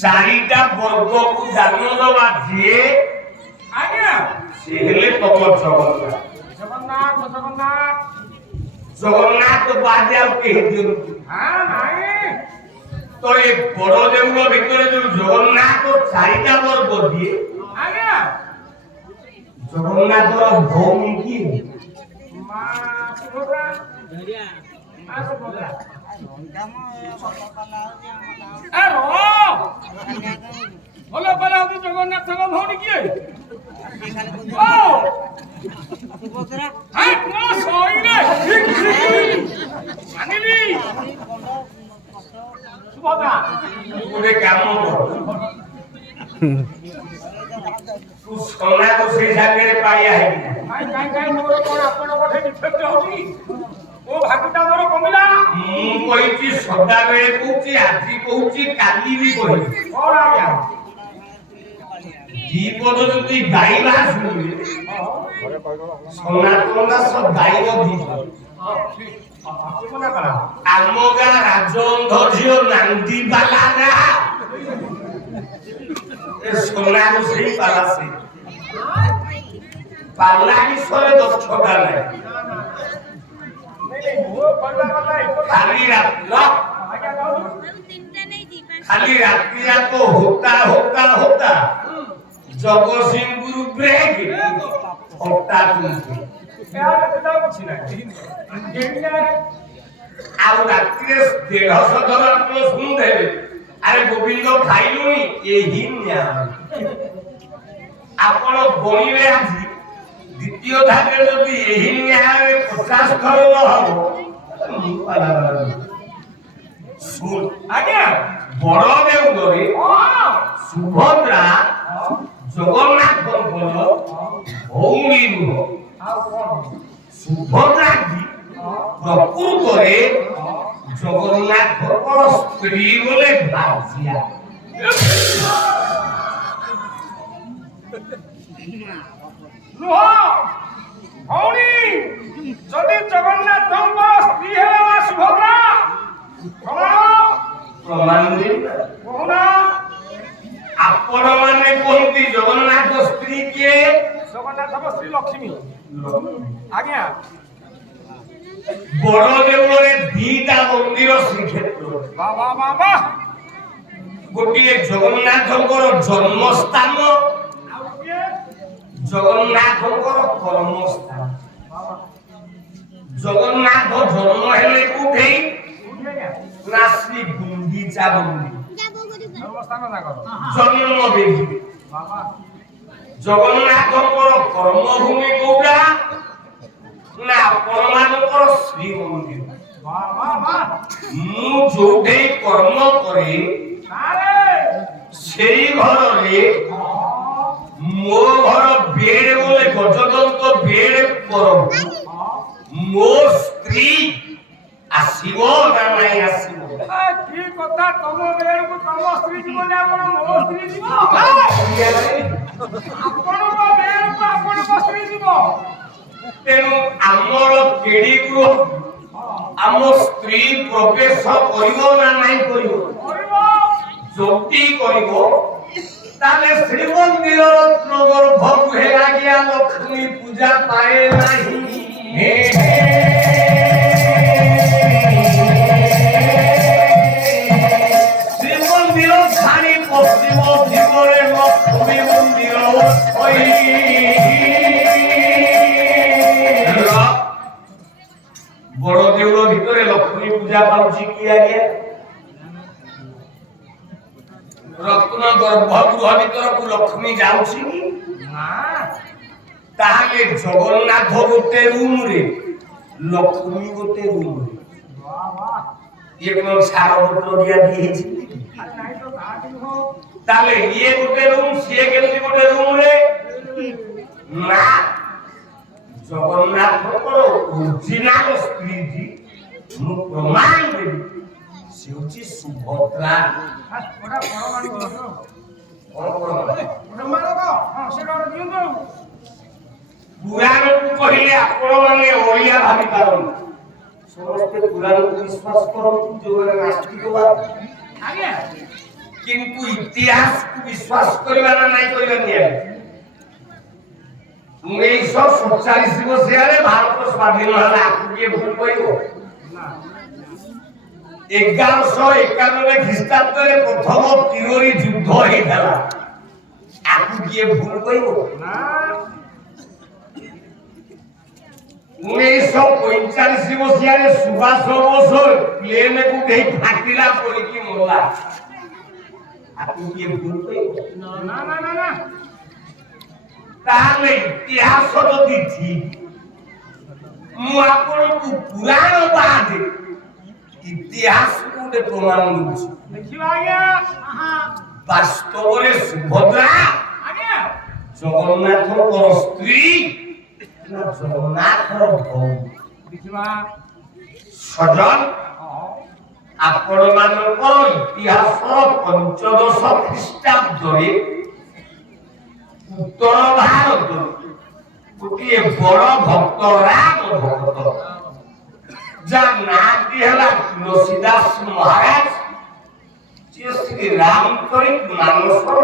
চারিটা বর্গକୁ জানো দেবা যে আজ্ঞা সে হলে তোমার জগন্নাথ জগন্নাথ জগন্নাথ জগন্নাথ বাদে আর কে দিয়েছি হ্যাঁ নাই তো এই বড় দেউল ভিতরে যে জগন্নাথ চারিটা বর্গ দিয়ে আজ্ঞা জগন্নাথর ভূমি কি মা সুভদ্রা মা সুভদ্রা এ রো বলো বলো তুই জগন্নাথ ভৌনি কি ও সুভদ্রা হ্যাঁ কোন সইলে মানিলি সুভদ্রা ওরে কেমন তু সোনা তো সেই জায়গায় পাইয়া হে কাই কাই মোর কোন আপন পঠে ডিফেক্ট হউছি ও ভাগটা মোর কমিলা ମୁଁ କହିଛି ସଦାବେଳେ କହୁଛି ଆଜି କହୁଛି କାଲି ବି କହିବି কোন আজ্ঞা ଦି ପଦ ଯଦି ଗାଇବା ଶୁଣିବେ ସନାତନ ଦାସ ଗାଇବ ଦି ପଦ ଆମ ଗାଁ ରାଜଅନ୍ଧ ଝିଅ ନାନ୍ଦି ବାଲା ନା ଏ সোনা ରୋଷେଇ ପାଲା ସେ ପାଲା ବିଷୟରେ ଦକ୍ଷତା ନାହିଁ ଖାଲି खाली रात्रि को होता होता होता जगतसिंहपुर ब्रेक होता तुमको ଆଉ ରାତିରେ 150 ଥର ଆପଣ ଶୁଣୁଥିବେ ଆରେ ଗୋବିନ୍ଦ ଖାଇଲୁଣି ଏହି ନ୍ୟାୟ ଆପଣ ଗଣିବେ ଆଜି ଦ୍ୱିତୀୟ ଧାପରେ ଯଦି ଏହି ନ୍ୟାୟରେ 50 ଥର ନ ହବ ଶୁଣ ଆଜ୍ଞା ବଡ ଦେଉଳରେ ସୁଭଦ୍ରା ଜଗନ୍ନାଥଙ୍କର ଭଉଣୀ ନୁହଁ ସୁଭଦ୍ରା ପ୍ରକୃତରେ ଜଗନ୍ନାଥଙ୍କର ସ୍ତ୍ରୀ ବୋଲେ ଭାସିଆ ରୁହ ଭଉଣୀ ଯଦି ଜଗନ୍ନାଥଙ୍କ ସ୍ତ୍ରୀ ହେଲା ସୁଭଦ୍ରା ପ୍ରମାଣ କହୁନ ଆପଣ ମାନେ କୁହନ୍ତି ଜଗନ୍ନାଥ ସ୍ତ୍ରୀ କିଏ ଜଗନ୍ନାଥଙ୍କ ସ୍ତ୍ରୀ ଲକ୍ଷ୍ମୀ ଆଜ୍ଞା ବଡ ଦେଉଳରେ ଦିଟା ମନ୍ଦିର ଶ୍ରୀକ୍ଷେତ୍ର ବାବା ବାବା ଗୋଟିଏ ଜଗନ୍ନାଥଙ୍କର ଜନ୍ମସ୍ଥାନ ଆଉ କିଏ ଜଗନ୍ନାଥଙ୍କର କର୍ମସ୍ଥାନ ଜଗନ୍ନାଥ ଜନ୍ମ ହେଲେ କୋଉଠି ନା ଶ୍ରୀ ଗୁଣ୍ଡିଚା ମନ୍ଦିର ଜନ୍ମସ୍ଥାନ ତାଙ୍କର ଜନ୍ମବେଦୀ ବାବା ଜଗନ୍ନାଥଙ୍କର କର୍ମଭୂମି କୋଉଟା ନା ଆପଣମାନଙ୍କର ଶ୍ରୀମନ୍ଦିର ବାବା ବାବା ମୁଁ ଯୋଉଠି କର୍ମ କରେ ସେଇ ଘରରେ ମୋ ଘର ବେଡ ବୋଲେ ଗଜଦନ୍ତ ବେଡ କର ମୋ ସ୍ତ୍ରୀ ଆସିବ ନା ନାଇଁ ଆସିବ କି କଥା ତମ ବେଳକୁ ତମ ସ୍ତ୍ରୀ ଯିବ ନା ଆପଣ ମୋ ସ୍ତ୍ରୀ ଯିବ ଆପଣଙ୍କ ବେଳକୁ ଆପଣଙ୍କ ସ୍ତ୍ରୀ ଯିବ ତେଣୁ ଆମର କେଡ଼ିକୁ ଆମ ସ୍ତ୍ରୀ ପ୍ରବେଶ କରିବ ନା ନାଇଁ କରିବ ଯଦି କରିବ ତାହେଲେ ଶ୍ରୀମନ୍ଦିରର ଗର୍ଭକୁ ହେଲାଗିଆ ଲକ୍ଷ୍ମୀ ପୂଜା ପାଏ ନାହିଁ ଶ୍ରୀମନ୍ଦିର ଛାଡ଼ି ପଶ୍ଚିମ ଦିଗରେ ଲକ୍ଷ୍ମୀ ମନ୍ଦିର ବଡ ଦେଉଳ ଭିତରେ ଲକ୍ଷ୍ମୀ ପୂଜା ପାଉଛି କି ଆଜ୍ଞା ରତ୍ନ ଗର୍ଭଗୃହ ଭିତରକୁ ଲକ୍ଷ୍ମୀ ଯାଉଛି କି ତାହେଲେ ଜଗନ୍ନାଥ ଗୋଟେ ରୁମରେ ଲକ୍ଷ୍ମୀ ଗୋଟେ ରୁମରେ ଇଏ କଣ ସାର ପତ୍ର ଦିଆ ହେଇଛି ତାହେଲେ ଇଏ ଗୋଟେ ରୁମ ସିଏ କେମିତି ଗୋଟେ ରୁମରେ ନା ଜଗନ୍ନାଥଙ୍କର ଅରିଜିନାଲ ସ୍ତ୍ରୀ ମୁଁ ପ୍ରମାଣ ଦେବି ସେ ହଉଛି ସୁଭଦ୍ରା ପୁରାଣକୁ କହିଲେ ଆପଣ ମାନେ ଓଡ଼ିଆ ଭାବି ପାରନ୍ତି ସମସ୍ତେ ପୁରାଣକୁ ବିଶ୍ୱାସ କରନ୍ତି ଯୋଉମାନେ ନାସ୍ତିକ কিন্তু ইতিহাসକୁ ବିଶ୍ୱାସ କରିବା ନା ନାଇଁ କରିବା ନିଏ 1947 ମସିହାରେ ଭାରତ ସ୍ୱାଧୀନ ହେଲା କିଏ ଭୁଲ କହିବ 1191 ଖ୍ରୀଷ୍ଟାବ୍ଦରେ ପ୍ରଥମ ତିରୋରୀ ଯୁଦ୍ଧ ହେଇଥିଲା ଆକୁ କିଏ ଭୁଲ କହିବ ନା 1945 ମସିହାରେ ସୁଭାଷ ବୋଷ ପ୍ଲେନକୁ ଦେଇ ଫାଟିଲା ପଡ଼ିକି ମଲା ଆକୁ କିଏ ଭୁଲ କହିବ ନା ନା ନା ନା ତାହେଲେ ଇତିହାସ ଯଦି ଠିକ ମୁଁ ଆପଣଙ୍କୁ ପୁରାଣ ବାଦେ ଇତିହାସକୁ ଗୋଟେ ପ୍ରମାଣ ଦଉଛି ଦେଖିବା ଆଜ୍ଞା ବାସ୍ତବରେ ସୁଭଦ୍ରା ଆଜ୍ଞା ଜଗନ୍ନାଥଙ୍କର ସ୍ତ୍ରୀ ନା ଜଗନ୍ନାଥର ଭଉଣୀ ଦେଖିବା ସଜନ ଆପଣମାନଙ୍କର ଇତିହାସର 15 ଖ୍ରୀଷ୍ଟାବ୍ଦରେ ଉତ୍ତର ଭାରତ ଗୋଟିଏ ବଡ଼ ଭକ୍ତ ରାମ ଭକ୍ତ ଯାହା ନାଁଟି ହେଲା ତୁଳସୀଦାସ ମହାରାଜ ଯିଏ ଶ୍ରୀ ରାମଚରିତ ମାନସର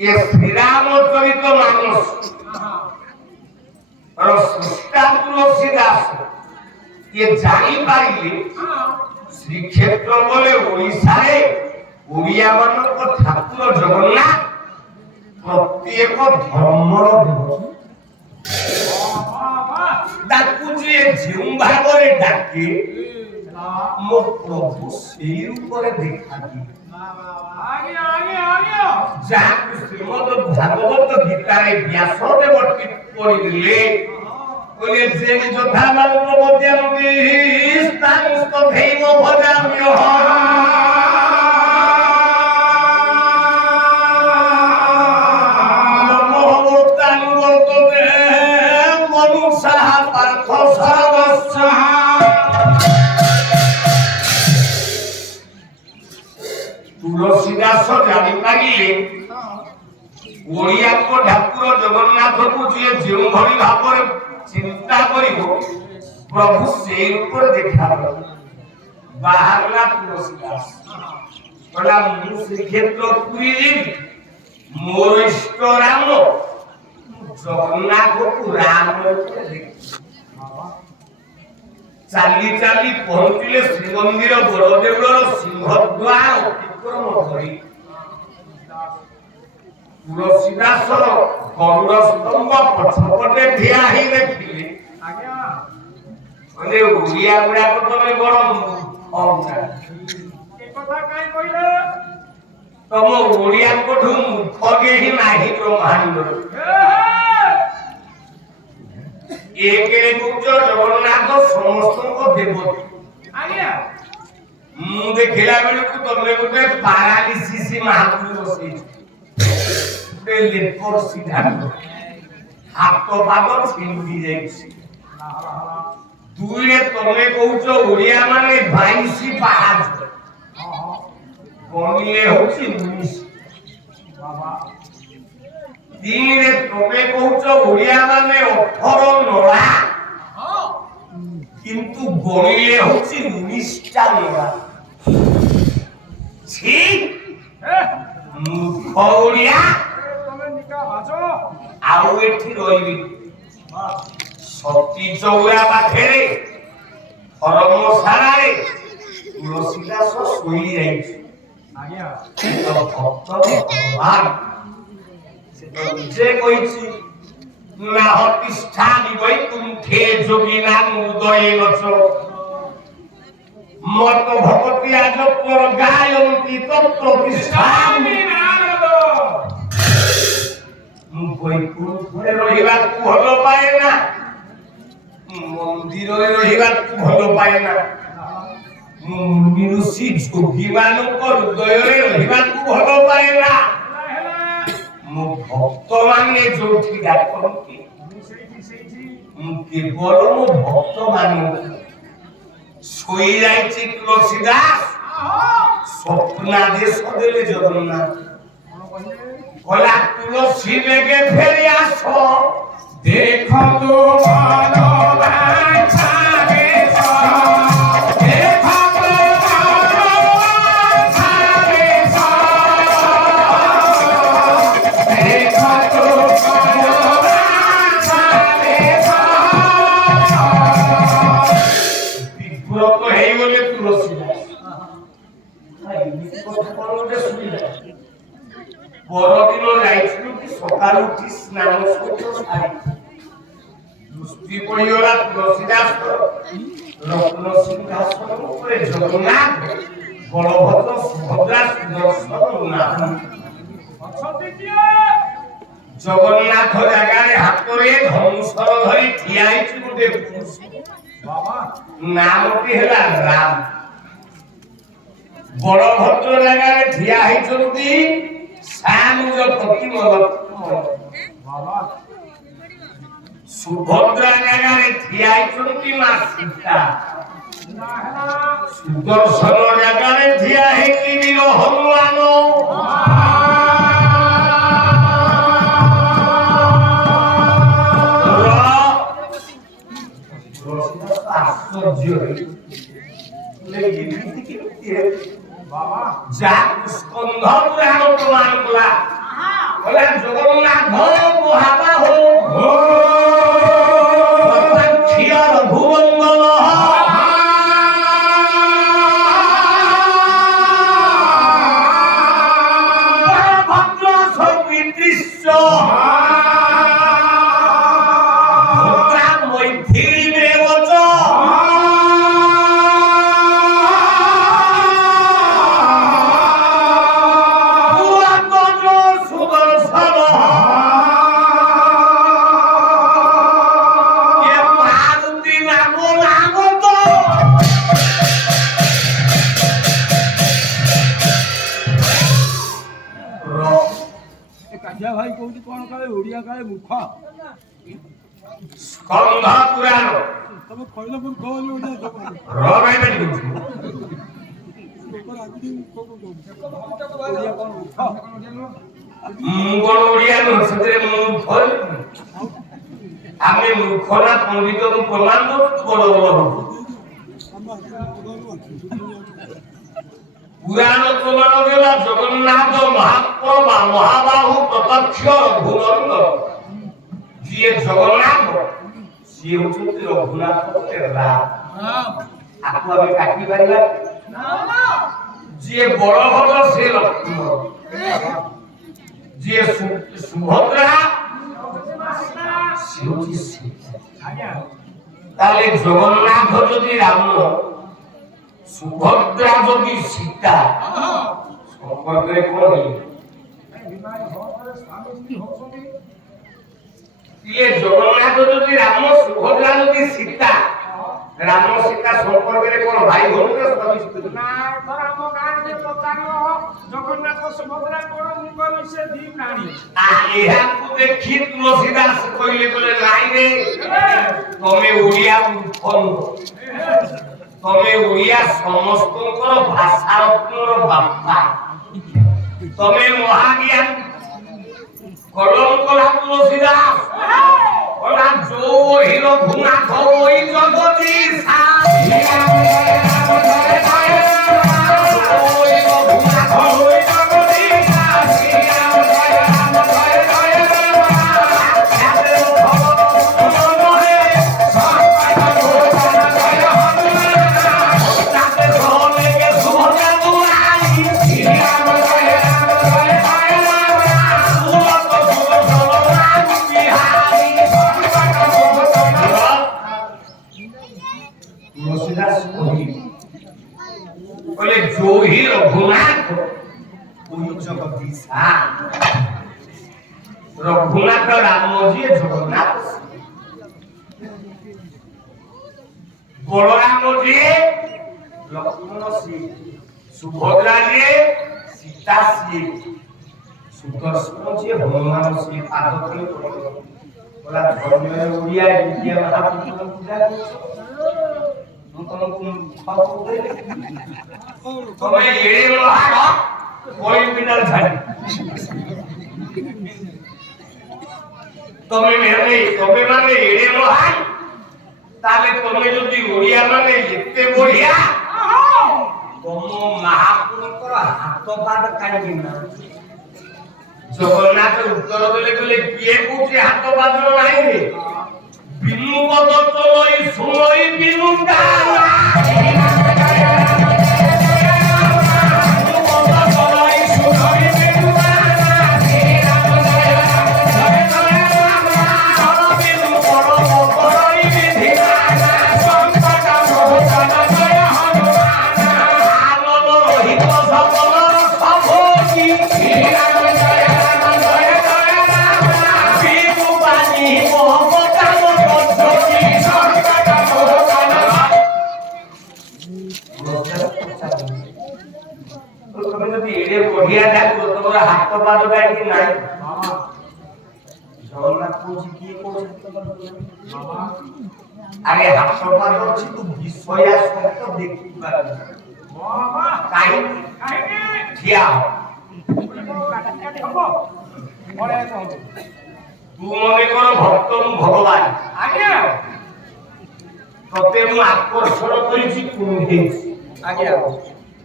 ଏ ଶ୍ରୀରାମଚରିତ ମାନସ ସ୍ରଷ୍ଟା ତୁଳସୀଦାସ ଇଏ ଜାଣିପାରିଲେ ଶ୍ରୀକ୍ଷେତ୍ର ବୋଲେ ଓଡ଼ିଶାରେ ଓଡ଼ିଆ ମାନଙ୍କ ଠାକୁର ଜଗନ୍ନାଥ ପ୍ରତ୍ୟେକ ଧର୍ମର ତାକୁ ଯିଏ ଯେଉଁ ଭାବରେ ଡାକେ ମୋ ପ୍ରଭୁ ସେଇ ରୂପରେ ଦେଖାଦିଏ ଯାହାକୁ ଶ୍ରୀମଦ ଭାଗବତ ଗୀତାରେ ବ୍ୟାସଦେବ କରିଦେଲେ କହିଲେ ଯେ ଯଥା ମାନ ମଧ୍ୟନ୍ତି ସ୍ଥାନସ୍ଥ ଧୈମ ଭଜାମ୍ୟ ତୁଳସୀଦାସ ଜାଣିପାରିଲେ ଓଡ଼ିଆଙ୍କ ଠାକୁର ଜଗନ୍ନାଥକୁ ଯିଏ ଯେଉଁଭଳି ଭାବରେ ଚିନ୍ତା କରିବ ପ୍ରଭୁ ସେଇ ଉପରେ ଦେଖାଦେବ ବାହାରିଲା ତୁଳସୀଦାସ କହିଲା ମୁଁ ଶ୍ରୀକ୍ଷେତ୍ର ପୁରୀ ଯିବି ମୋର ଇଷ୍ଟ ରାମ ଜଗନ୍ନାଥକୁ ରାମ ରୂପରେ ଦେଖିବି ଚାଲି ଚାଲି ପହଞ୍ଚିଲେ ଶ୍ରୀମନ୍ଦିର ବଡ଼ଦେଉଳର ସିଂହଦ୍ୱାର ଅତିକ୍ରମ କରି ତୁଳସୀଦାସର ଗରୁଡ଼ ସ୍ତମ୍ଭ ପଛପଟେ ଠିଆ ହେଇ ଦେଖିଲେ କହିଲେ ଓଡ଼ିଆ ଗୁଡ଼ାକ ତମେ ବଡ଼ ତମ ଓଡ଼ିଆଙ୍କଠୁ ମୂର୍ଖ କେହି ନାହିଁ ବ୍ରହ୍ମାଣ୍ଡରେ ଏକରେ କହୁଛ ଜଗନ୍ନାଥ ସମସ୍ତଙ୍କ ଦେବତା ମୁଁ ଦେଖିଲା ବେଳକୁ ତମେ ଗୋଟେ ପାରାଲିସିସ ମହାପୁରୁ ବସେଇଛ ଗୋଟେ ଲେପର ସିଧା ହାତ ପାଦ ଛିଣ୍ଡି ଯାଇଛି ଦୁଇରେ ତମେ କହୁଛ ଓଡ଼ିଆ ମାନେ 22 ପାହାଚ ଗଣିଲେ ହଉଛି 19 ତିନିରେ ତମେ କହୁଛ ଓଡ଼ିଆ ମାନେ 18 ନଳା କିନ୍ତୁ ଗଣିଲେ ହଉଛି 19ଟା ନଳା ମୂର୍ଖ ଓଡ଼ିଆ ଆଉ ଏଠି ରହିବି ସତୀ ଚଉରା ପାଖରେ ଧର୍ମଶାଳାରେ ତୁଳସୀଦାସ ଶୋଇ ଯାଇଛି ଭକ୍ତ ଭଗବାନ যে কইছি না হতিষ্ঠানি বৈকুণ্ঠে যোগিনা উদয়ে নচ মত ভগতি আজ পর গায়ন্তি তত্ত্ব তিষ্ঠামি নারদ বৈকুণ্ঠে রহিବାକୁ ଭଲ পাଏ না মন্দিରରେ ରହିବାକୁ ଭଲ ପାଏ ନା ମୁନି ଋଷି ଯୋଗୀମାନଙ୍କ ହୃଦୟରେ ରହିବାକୁ ଭଲ ପାଏ ନା ମୋ ଭକ୍ତମାନେ ଯୋଉଠି ଡାକନ୍ତି ମୁଁ କେବଳ ମୋ ଭକ୍ତମାନଙ୍କୁ ଶୋଇ ଯାଇଛି ତୁଳସୀଦାସ ସ୍ୱପ୍ନାଦେଶ ଦେଲେ ଜଗନ୍ନାଥ କହିଲା ତୁଳସୀ ବେଗେ ଫେରି ଆସ ଦେଖନ୍ତୁ ମନ ବାଛା ହେଇଗଲେ ତୁଳସୀ ପରଦିନ ଯାଇଥିଲୁ କି ସକାଳୁ ଉଠି ସ୍ନାନ ସାରି ଦୃଷ୍ଟି ପଡ଼ିଗଲା ତୁଳସୀଦାସ ରତ୍ନ ସିଂହାସନ ଉପରେ ଜଗନ୍ନାଥ ବଳଭଦ୍ର ସୁଭଦ୍ରା ସୁଦର୍ଶନ ଜଗନ୍ନାଥ ଜାଗାରେ ହାତରେ ଧନୁଷର ଧରି ଠିଆ ହେଇଛି ଗୋଟେ ପୁରୁଷ ନାମଟି ହେଲା ରାମ ବଳଭଦ୍ର ଜାଗାରେ ଠିଆ ହେଇଛନ୍ତି ସାମୁଜ ପ୍ରତିମଲ ସୁଭଦ୍ରା ଜାଗାରେ ଠିଆ ହେଇଛନ୍ତି ମା ସୀତା ସୁଦର୍ଶନ ଜାଗାରେ ଠିଆ ହେଇକି ବୀର ହନୁମାନ স্কন্ধ পুরাণ প্রমাণ করা জগন্নাথ মহাবাহু ভুবঙ্গল ভদ্র সদৃশ্য ভাই কৌছি কোন কালে ওড়িয়া কালে মুখ স্কন্ধ পুরাণ তবে কইলে মুখ কইলে ওড়িয়া তো রগাই বেটি কইছি তোর আগুদি কোন ওড়িয়া কোন মুখ মুগল ওড়িয়া নো সেতে মুখ আমি মুখ না পণ্ডিত প্রমাণ বড় বড় পুরাণ প্রমাণ গেলা জগন্নাথ মহাপ্রভা মহাবাহু প্রত্যক্ষ রঘুনন্দ যিয়ে জগন্নাথ সিয়ে হচ্ছেন রঘুনাথ রাম আপু আমি কাটি পারিলা যিয়ে বলভদ্র সে লক্ষ্মণ যিয়ে সুভদ্রা সে হচ্ছে সীতা তাহলে জগন্নাথ যদি রাম সুভদ্রা যদি সীতা সম্পর্কে কোন জগন্নাথ যদি রাম সুভদ্রা যদি সীতা রাম সীতা সম্পর্কে কোন ভাই বোন না রাম গাঁরে পচারিও জগন্নাথ সুভদ্রা কোন মুগল সে ଦି ପ୍ରାଣୀ ଏହାକୁ ଦେଖି ତୁଳସୀଦାସ କହିଲେ ବୋଲେ ନାଇଁ ରେ ତମେ ଓଡ଼ିଆ ମୂର୍ଖ ତମେ ଓଡ଼ିଆ ସମସ୍ତଙ୍କର ଭାଷାରତ୍ନର ବାପା ତମେ ମହାଜ୍ଞାନ କଲମ ତୁଳସୀଦାସ କଲା ଯୋଉ ହିର ଭୁନାଥ ওই ଜଗତି রঘুনাথ রামজি জগন্নাথ বলরাম জি লক্ষ্মণ শ্রী সুভদ্রা জি সীতা শ্রী সুদর্শন জি হনুমান শ্রী পাদ তলে বলা ধর্মের ওড়িয়া ইন্ডিয়া মহাপুরুষ পূজা তুমি এড়ে মহার কোই পিনাল ছাড়ি তুমি মানে এড়ে মহান তাহলে তুমি যদি ওড়িয়া মানে এতে বঢ়িয়া তম মহাপুরুষর হাত পাদ কাটি না জগন্নাথ উত্তর দেলে বলে কিয়ে কৌছে হাত পাদ নাই রে বিনু পদ চলই শুনই বিনু গানা তুমি যদি এড়ে বঢ়িয়া থাকো তোমার হাত পা দোকান কি নাই জগন্নাথ কৌছি কি কৌছি আরে হাত পা দোকান তো বিষয় সত্য দেখতে পারবে বাবা কাহিনী কাহিনী ঠিয়া কাটি হবো পরে তো তু মনে করো ভক্ত ভগবান আজ্ঞা ততে মু আকর্ষণ করেছি কুণ্ঠে আজ্ঞা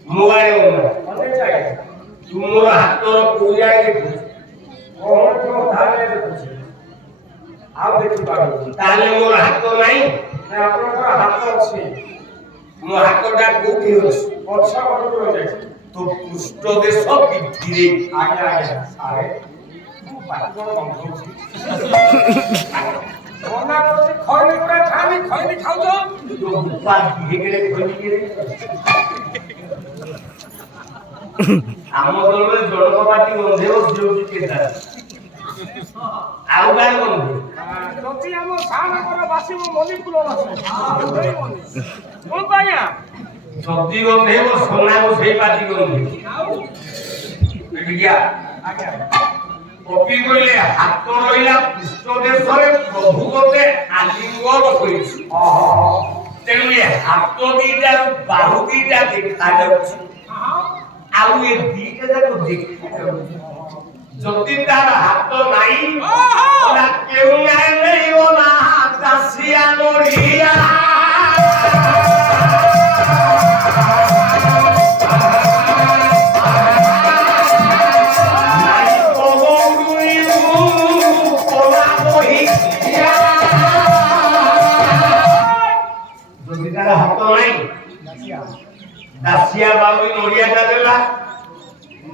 মোবাইল অনেক জায়গায় ତୁମର ହାତର କୋଉ ଜାଗାରେ ଦେଖୁଛି କୋଉ ଧାରରେ ଦେଖୁଛି ଆଉ ଦେଖିପାରୁନି ତାହେଲେ ମୋର ହାତ ନାହିଁ ନା ଆପଣଙ୍କର ହାତ ଅଛି ମୋ ହାତଟା କୋଉଠି ଅଛି ପଛ ପଟକୁ ରହିଯାଇଛି ତୋ ପୃଷ୍ଠ ଦେଶ ପିଠିରେ ଆଜ୍ଞା ଆଜ୍ଞା ସାରେ ମୁଁ ପାଟି କଣ ବନ୍ଦ ହଉଛି ମନା କରୁଛି ଖଇନି ପୁରା ଖାଲି ଖଇନି ଖାଉଛ ତୋ ବୁପା ଦିହେକରେ ଖୋଲିକିରେ ଆମ ଦଳରେ ଜଣକ ପାଟି ଗନ୍ଧେବ ଝିଅଟି କେତା ଆଉ କାହାର ଗନ୍ଧେ ଯଦି ଆମ ସାନଙ୍କର ବାସିବ ମଲ୍ଲି ଫୁଲ ବାସେ କଣ ଆଜ୍ଞା ଯଦି ଗନ୍ଧେବ ସୋନାକୁ ସେଇ ପାଟି ଗନ୍ଧେ ଏଠିକିଆ ଆଜ୍ଞା କପି କହିଲେ ହାତ ରହିଲା ପୃଷ୍ଠ ଦେଶରେ ପ୍ରଭୁ ଗୋଟେ ଆଲିଙ୍ଗନ କରିଛି ତେଣୁ ଏ ହାତ ଦିଟା ବାହୁ ଦିଟା ଦେଖାଯାଉଛି ଆଉ ଏ ଦିଟା ଯାକ ଦେଖାଯାଉଛି ଯଦି ତାର ହାତ ନାହିଁ କେଉଁ ନେଇବ ନା ଦାସିଆ ନଡ଼ିଆ যদি তার হাত নাই দাসিয়া বাউরি নড়িয়াটা দেলা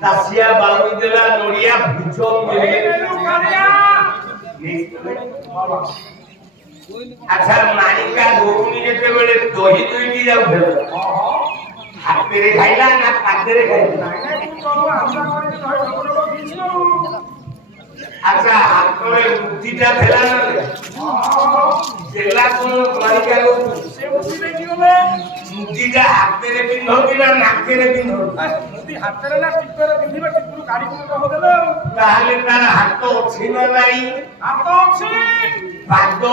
দাসিয়া বাউরি দেলা নড়িয়া ভুজং দেলে আচ্ছা মানিকা গরুনি যেতেবেলে দহি দুইটি যাও ফেল হাতেরে খাইলা না পাতেরে খাইলা আচ্ছা হাতরে মুঠিটা ফেলা না জেলা কোন মানিকা সে মুঠি নেই হবে মুঠিটা হাতেরে পিন্ধতি না নাকেরে পিন্ধতি মুঠি হাতেরে না টিপরে পিন্ধিবে টিপুর গাড়ি কোন কহ দেলে তাহলে তার হাত ଅଛି না নাই হাত ଅଛି পাদ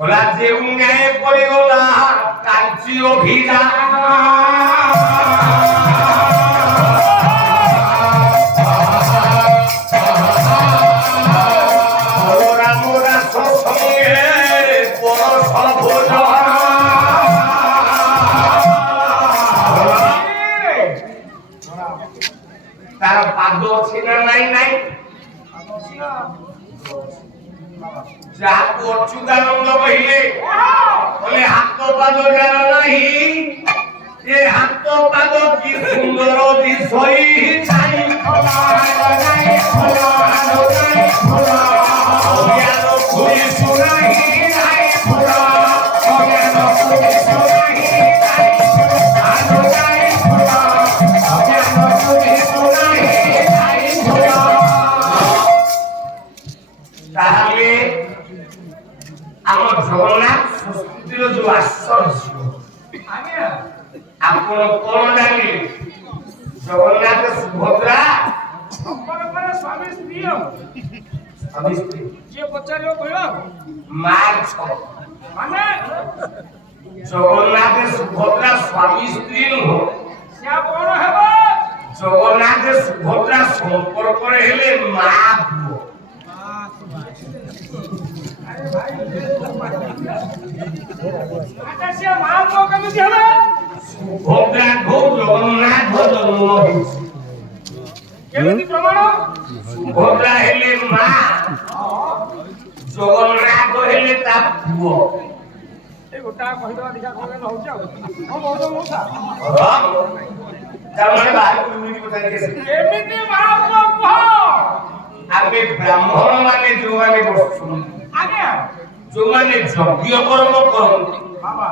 ওলা যেউ ন্যায় পড়িগলা কাঞ্চি অভিযান তার পাদ ଅଛି না নাই নাই যাহাକୁ অচ্যুতানন্দ কহিলে বলে হাত পাদ যার নাই এ হাত পাদ কি সুন্দর বিষয় নাই তাহলে আমার জগন্নাথ সংস্কৃতির যে আশ্চর্য আজ্ঞা ଆପଣ କଣ ଜାଣିଲେ ଜଗନ୍ନାଥ ସୁଭଦ୍ରା ସମ୍ପର୍କରେ ସ୍ୱାମୀ ସ୍ତ୍ରୀ ସ୍ୱାମୀ ସ୍ତ୍ରୀ ଯିଏ ପଚାରିବ କହିବ ମାର୍ଚ୍ଚ ମାନେ ଜଗନ୍ନାଥ ସୁଭଦ୍ରା ସ୍ୱାମୀ ସ୍ତ୍ରୀ ନୁହଁ ସେ କଣ ହେବ ଜଗନ୍ନାଥ ସୁଭଦ୍ରା ସମ୍ପର୍କରେ ହେଲେ ମା ପୁଅ ଆଚ୍ଛା ସେ ମା ପୁଅ କେମିତି ହେବେ ସୁଭଦ୍ରାଙ୍କୁ ଜଗନ୍ନାଥ ଜନ୍ମ ହେଇଛି କେମିତି ପ୍ରମାଣ ସୁଭଦ୍ରା ହେଲେ ମା ଜଗନ୍ନାଥ ହେଲେ ତା ପୁଅ ଏ ଗୋଟା କହିଦେବା ଦେଖିଆ କଣ ହଉଛି ଆଉ କଣ କହୁଛ ମଉସା ତାମାନେ ବାହାରକୁ ବୁଲିକି ପଚାରିକି ଆସିଲେ କେମିତି ମା ପୁଅ କୁହ ଆମେ ବ୍ରାହ୍ମଣ ମାନେ ଯୋଉମାନେ ବସୁଛନ୍ତି ଆଜ୍ଞା ଯୋଉମାନେ ଯଜ୍ଞ କର୍ମ କରନ୍ତି ବାବା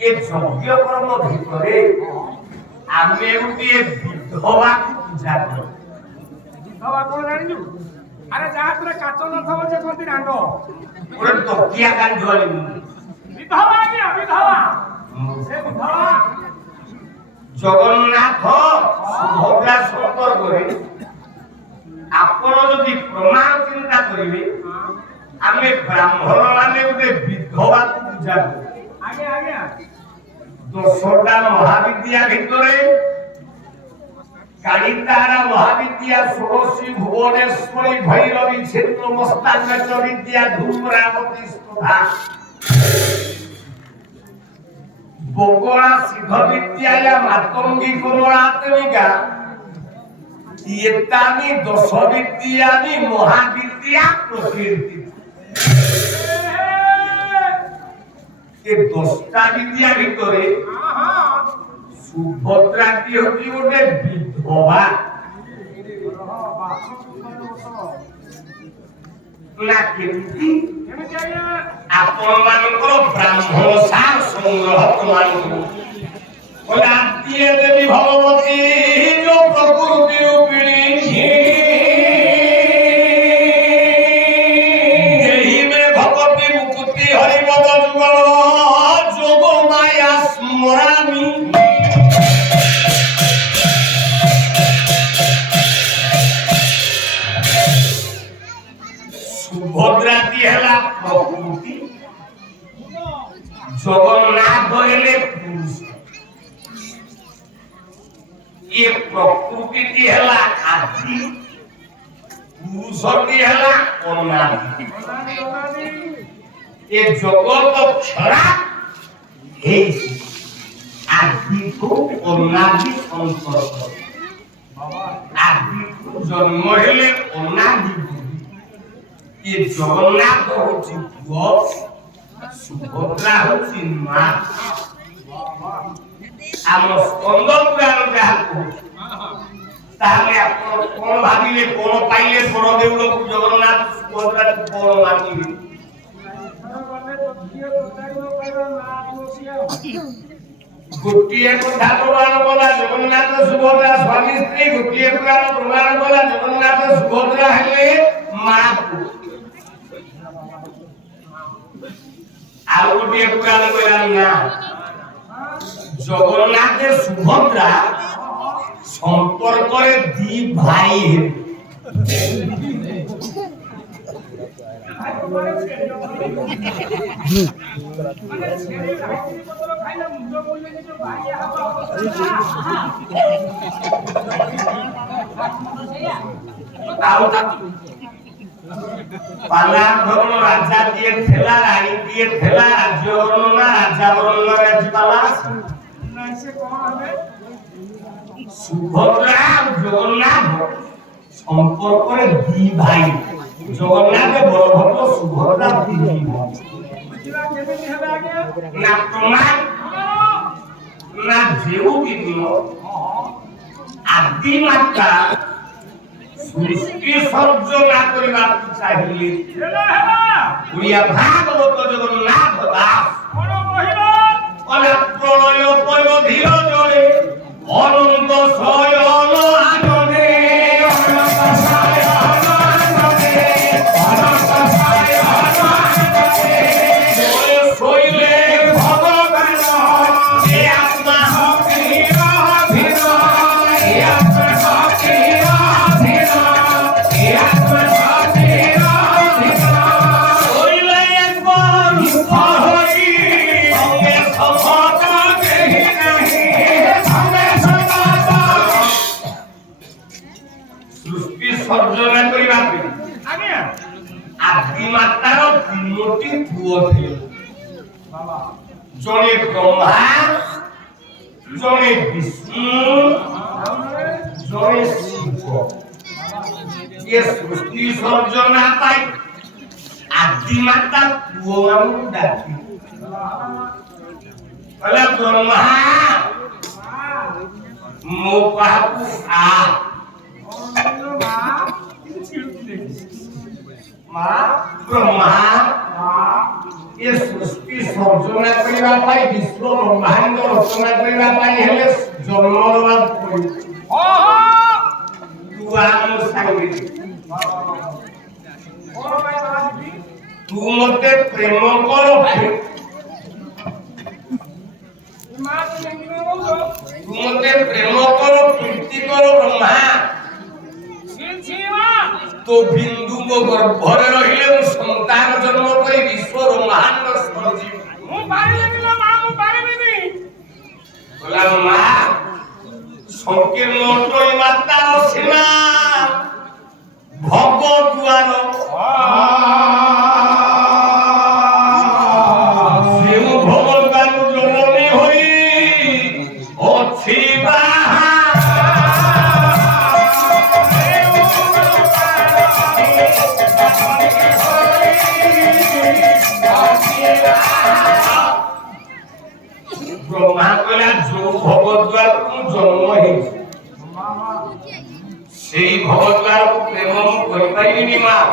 ଏ ଯଜ୍ଞ କର୍ମ ଭିତରେ ଆମେ ଗୋଟିଏ ବିଧବାକୁ ପୂଜା କରୁ ବିଧବା କଣ ଜାଣିଛୁ ଆରେ ଯାହା ପୁରା କାଚ ନଥିବ ଯେ କୁହନ୍ତି ରାଣ୍ଡ ଗୋଟେ ତକିଆ କାନ୍ଧୁଆଳି ବିଧବା ଆଜ୍ଞା ବିଧବା ସେ ବିଧବା জগন্নাথ সুভদ্রা সম্পর্কে আপন যদি প্রমাণ চিন্তা করিবে আমি ব্রাহ্মণ মানে গোটে বিধবা পূজা আগে আগে 10টা মহাবিদ্যা ভিতরে কালিতারা মহাবিদ্যা ষোড়শী ভুবনেশ্বরী ভৈরবী ছিন্ন মস্তাঙ্গ বিদ্যা ধূম্রাবতী স্তোভা বকরা সিদ্ধ বিদ্যা মাতঙ্গী করোড়াত্মিকা ইয়েতানি দশ বিদ্যানি মহাবিদ্যা প্রকৃতি এই 10টা বিদ্যা ভিতরে সুভদ্রাটি হচ্ছে গোটে বিধবা না কেমতি আপন ମାନଙ୍କର ব্রাহ্মণ সার সংগ্রহ তোমাଙ୍କୁ রাত্রিয়ে দেবী ভগবতী ଯୋଉ ପ୍ରକୃତି ରୂପିଣୀ দেহিমে ভগবতী মুক্তি হরিপদ যুগল যোগ মায়া স্মরামি সুভদ্রাটি হেলা প্রকৃতি জগন্নাথ হেলে পুরুষ ये प्रकृति हेला आदि पुरुषटी हेला अनादि ये जगत छड़ा हे आदि को अनादि संपर्क आदि को जन्म हेले अनादि ये जगन्नाथ होची पुओ सुभद्रा होची मां आम स्कंद पुराण जहाँ ताहले आपण कोन भाबिले कोन पाइले बड़ देउल जगन्नाथ सुभद्रा कोन मानिबे गोटिए कथा प्रमाण बोला जगन्नाथ सुभद्रा स्वामी स्त्री गोटिए पुराण प्रमाण बोला जगन्नाथ सुभद्रा हेले मां आ गोटिए पुराण बोला ना জগন্নাথ সুভদ্রা সম্পর্কে দি ভাই পালা ধরুন রাজা দিয়ে ঠেলা রানী দিয়ে ঠেলা রাজ্য বর্ণনা রাজা বর্ণনা রাজপালা সুভদ্রা জগন্নাথ সম্পর্কে দি ভাই জগন্নাথ বলভদ্র সুভদ্রা দি ভাই না প্রমাণ না যেও দিন আদি মাত্রা সৃষ্টি সর্জনা করিবার চাহিলে ওড়িয়া ভাগবত জগন্নাথ দাস অনেক প্রলয় পয়ধীর জলে অনন্ত শয়ন আনন্দে অনন্ত শয়ন আনন্দে অনন্ত শয়ন আনন্দে শৈলে ভগবান এ আত্মা হকির অধীন এ আত্মা হকির অধীন এ আত্মা হকির অধীন শৈলে একবার হরি সঙ্গে সভা দেহি নাহি সঙ্গে সভা সৃষ্টি সর্জনা করিবা আগে আদি মাত্রার তিনোটি পুଅ ଥିଲେ জনে ব্রহ্মা জনে বিষ্ণু জনে শিব এ সৃষ্টি সর্জনা পাই আদি মাত্রা পুଅ ମାନଙ୍କୁ ডাকি କହିଲା ବ୍ରହ୍ମା ମୋ ପାଖକୁ ଆ ମା ବ୍ରହ୍ମା ଏ ସୃଷ୍ଟି ସର୍ଜନା କରିବା ପାଇଁ ବିଶ୍ୱ ବ୍ରହ୍ମାଣ୍ଡ ରଚନା କରିବା ପାଇଁ ହେଲେ ଜନ୍ମ ଦେବାକୁ ପଡିବ ତୁ ଆମ ସାଙ୍ଗରେ ତୁ ମତେ ପ୍ରେମ କର ତୁମତେ ପ୍ରେମ କର ପ୍ରୀତି କର ବ୍ରହ୍ମା तो बिंदु को गर्भरे रहिले मु संतान जन्म करी विश्व ब्रह्मांड सृष्टि मु पारिलेनी ना मां मु पारिलेनी बोला मां संकीर्ण अटई माता सीमा भगवद्वार सेउ भगवान जननी होई अछि बाहा ब्रह्मा कहला जो भगवद्वार को जन्म है से भगवद्वार को प्रेम मु कर पाइनी मां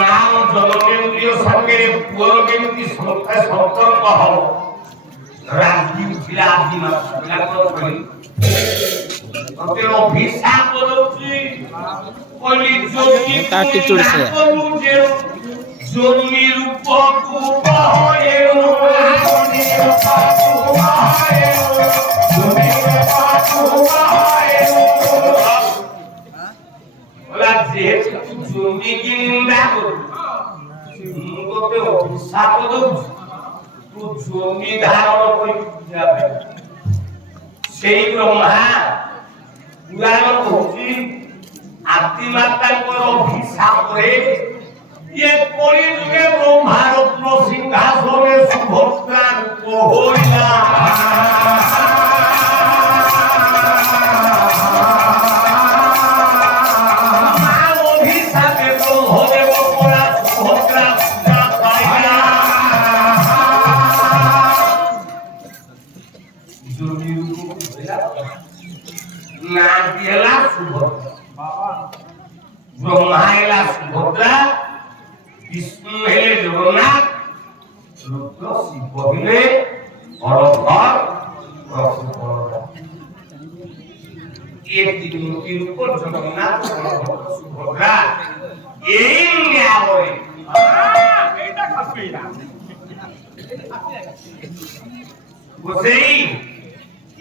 नाम जन्मेन्द्रिय संगे पुअर केमती संख्या संपर्क हो राजी उठिला आदि मा पिला को कहि तते अभिशाप दउची कली जोगी ताटी चुड़से जोगी रूप रूप होए जोगी रूप होए जोगी रूप होए बोला जे जोगी की निंदा कर मुको पे अभिशाप दउची तू जोगी धारण करी पूजा सेई ब्रह्मा पुराण कहूची आदि मातांकर अभिशाप रे ये कोई जुगे ब्रह्मा रत्न सिंहासने सुभद्रा रूप होइला अभिशापे ब्रह्मदेव परा सुभद्रा पूजा पाइला जोगी रूप होइला ना दिला सुभद्रा ब्रह्मा हेला सुभद्रा विष्णु हेले जगन्नाथ रुद्र शिव हेले हरधर प्रभु ये तीन मूर्ति रूप जगन्नाथ हरधर सुभद्रा एई न्याय एटा खसबेला गोसेई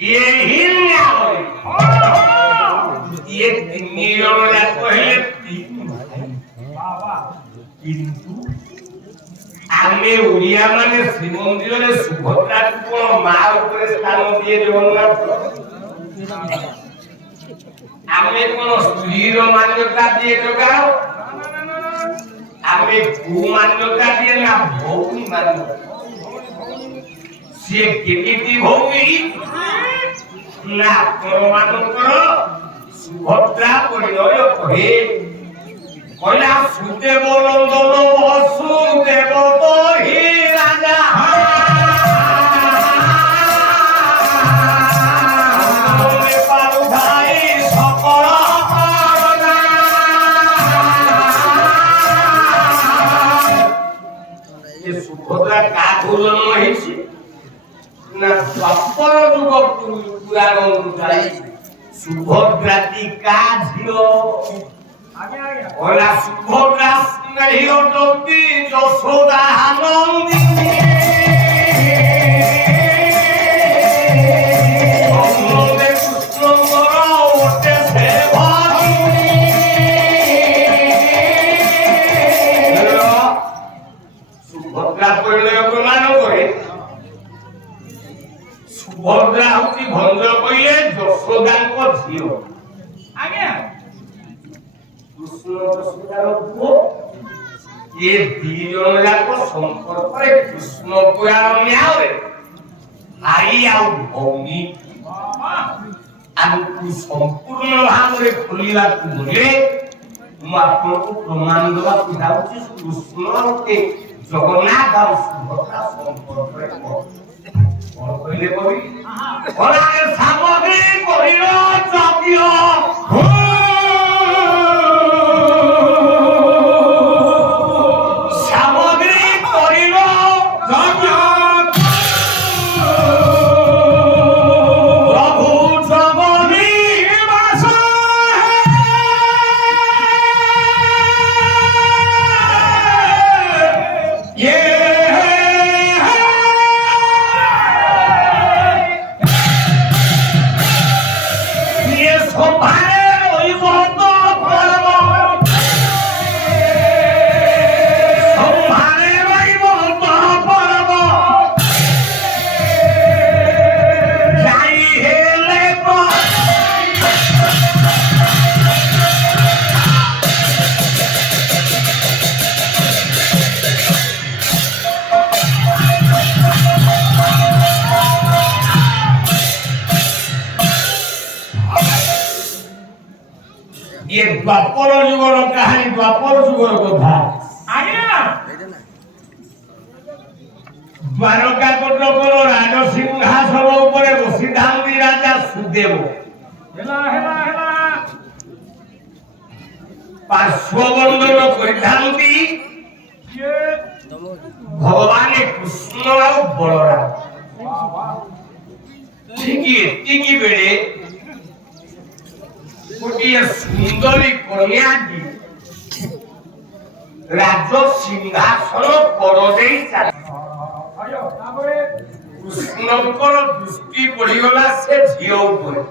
यही न्याय ये तीन जन जात हेले तीन किंतु आमे ओडिया माने श्रीमंदिर रे सुभद्रा को मां ऊपर स्थान दिए जगन्नाथ आमे कोन स्त्री रो मान्यता दिए जगाओ आमे भू मान्यता दिए ना भौमी मान्यता से केमिति भौमी ना परमान करो सुभद्रा परिणय कहे कहला सुदेव नंदन वसुदेव तो ही राजा पारुधाई सकल ये सुभद्रा का जन्म ହେଇଛି ना द्वापर युग पुराण अनुसार सुभद्रा की का झियो ओला सुभद्रा नहीं होती यशोदा नंदिनी ओले कृष्ण मोर ओटे से भागिनी सुभद्रा परिणय प्रमाण करे सुभद्रा होती भंज कइले यशोदा को झियो आज्ञा ये दीजन जाक संपर्क रे कृष्ण पुराण न्याय आई आउ भौमी आमको संपूर्ण भाव रे खोलिबा बोले हम आपको प्रमाण देबा चाहूची कृष्ण के जगन्नाथ और सुभद्रा संपर्क रे और कहले कवि ओला सामग्री कहिलो जगियो ଦ୍ୱାପର ଯୁଗର କାହାଣୀ, ଦ୍ୱାପର ଯୁଗର କଥା। ଆଜ୍ଞା ଦ୍ୱାରକା କଟକର ରାଜସିଂହାସନ ଉପରେ ବସିଥାନ୍ତି ରାଜା ସୁଦେବ। ହେଲା ହେଲା ହେଲା ପାର୍ଶ୍ୱବନ୍ଦନ କରିଥାନ୍ତି କିଏ ଭଗବାନ କୃଷ୍ଣ ଆଉ ବଳରାମ। ଠିକ ଏତିକି ବେଳେ ଗୋଟିଏ ସୁନ୍ଦରୀ କନ୍ୟାଟି ରାଜ ସିଂହାସନ କର ଦେଇ ଚାଲି। ଆଜ୍ଞା ତାପରେ କୃଷ୍ଣଙ୍କର ଦୃଷ୍ଟି ପଡିଗଲା ସେ ଝିଅ ଉପରେ।